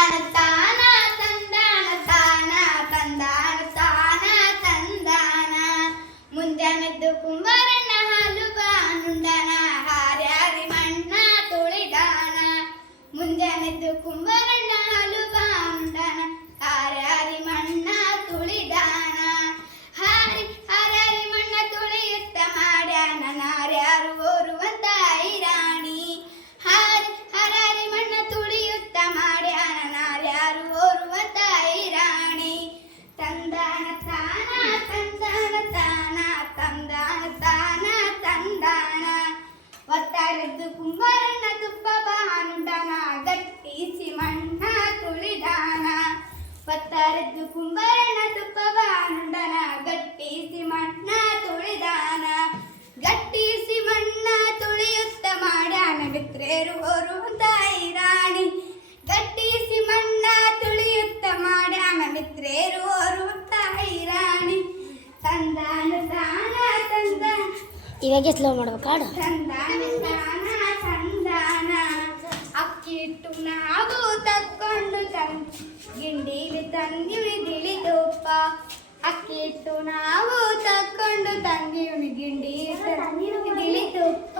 ತಂದಾನ ತಾನ ತಂದಾನ ತಾನ ತಂದಾನ ತಾನ ತಂದಾನ ಮುಂಜಾನೆದ್ದು ಕುಂಬಾರಣ್ಣ ಹಾಲು ಬಾನುಂಡನ ಹಾರ್ಯಾರಿ ಮಣ್ಣ ತುಳಿದಾನ ಮುಂಜಾನೆದ್ದು ಕುಂಬಾರಣ್ಣ ಹಾಲು ಬಾನುಂಡನ ಹಾರ್ಯಾರಿ ಮಣ್ಣ ತುಳಿದಾನ ಹಾರ್ಯಾರಿ ಮಣ್ಣ ತುಳಿಯುತ್ತ ಮಾಡ್ಯಾನ ನಾರ್ಯಾರು ಓರುವಂತ ಐರಾಣಿ ಹಾರ್ಯಾರಿ ಮಣ್ಣ ತುಳಿಯುತ್ತ ಮಾಡ್ಯಾನ ನಾರ್ಯಾರು ಓರುವಂತ ಐರಾಣಿ ತಂದಾನ ತಾನ ತಂದಾನ ತಾನ ತಂದಾನ ತಾನ ತಂದಾನ ಒತ್ತಾರದ್ದು ಕುಂಬಾರಣ್ಣ ತುಪ್ಪ ಬಾನುಂಡನ ಗಟ್ಟಿಸಿ ಮಣ್ಣ ತುಳಿದಾನ ಒತ್ತಾರದ್ದು ಕುಂಬಾರಣ್ಣ ತುಪ್ಪ ಬಾನುಂಡನ ಗಟ್ಟಿಸಿ ಮಣ್ಣ ತುಳಿದಾನ ಗಟ್ಟಿಸಿ ಮಣ್ಣ ತುಳಿಯುತ್ತ ಮಾಡ್ಯಾನ ಮಿತ್ರೇರು ಓರುವಂತ ಐರಾಣಿ ಗಟ್ಟಿಸಿ ಮಣ್ಣ ತುಳಿಯುತ್ತ ಮಾಡ್ಯಾನ ಮಿತ್ರೇರು ಓರುವಂತ ಐರಾಣಿ ತಂದಾನ ತಾನ ತಂದಾನ ಇವಾಗೆ ಸ್ಲೋ ಮಾಡ್ಬೇಕು ಹಾಡು. ತಂದಾನ ತಾನ ತಂದಾನ ಅಕ್ಕಿ ಇಟ್ಟು ನಾವು ತಕ್ಕೊಂಡು ಗಿಂಡೀಲಿ ತಂದಿವಿ ತಿಳಿದೋಪ್ಪ ಅಕ್ಕಿ ಇಟ್ಟು ನಾವು ತಕ್ಕೊಂಡು ತಂದಿವಿ ಗಿಂಡೀಲಿ ತಂದಿವಿ ತಿಳಿದೋಪ್ಪ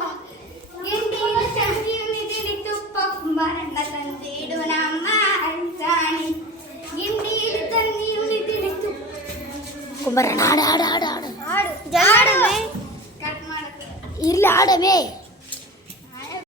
ಗಿಂಡೀಲಿ ತಂದಿವಿ ತಿಳಿತುಪ್ಪ ಕುಂಬಾರಣ್ಣ ತಂದಿಡು ನಮ್ಮ ಅಲ್ಸಾಣಿ ಗಿಂಡೀಲಿ ತಂದಿವಿ ತಿಳಿತು ಕುಂಬಾರಣ್ಣ ಹಾಡು ಹಾಡು ಹಾಡು ಹಾಡು ಹಾಡು ಕಟ್ ಮಾಡಕ್ಕೆ ಇರ್ಲಿ ಹಾಡಮೇ.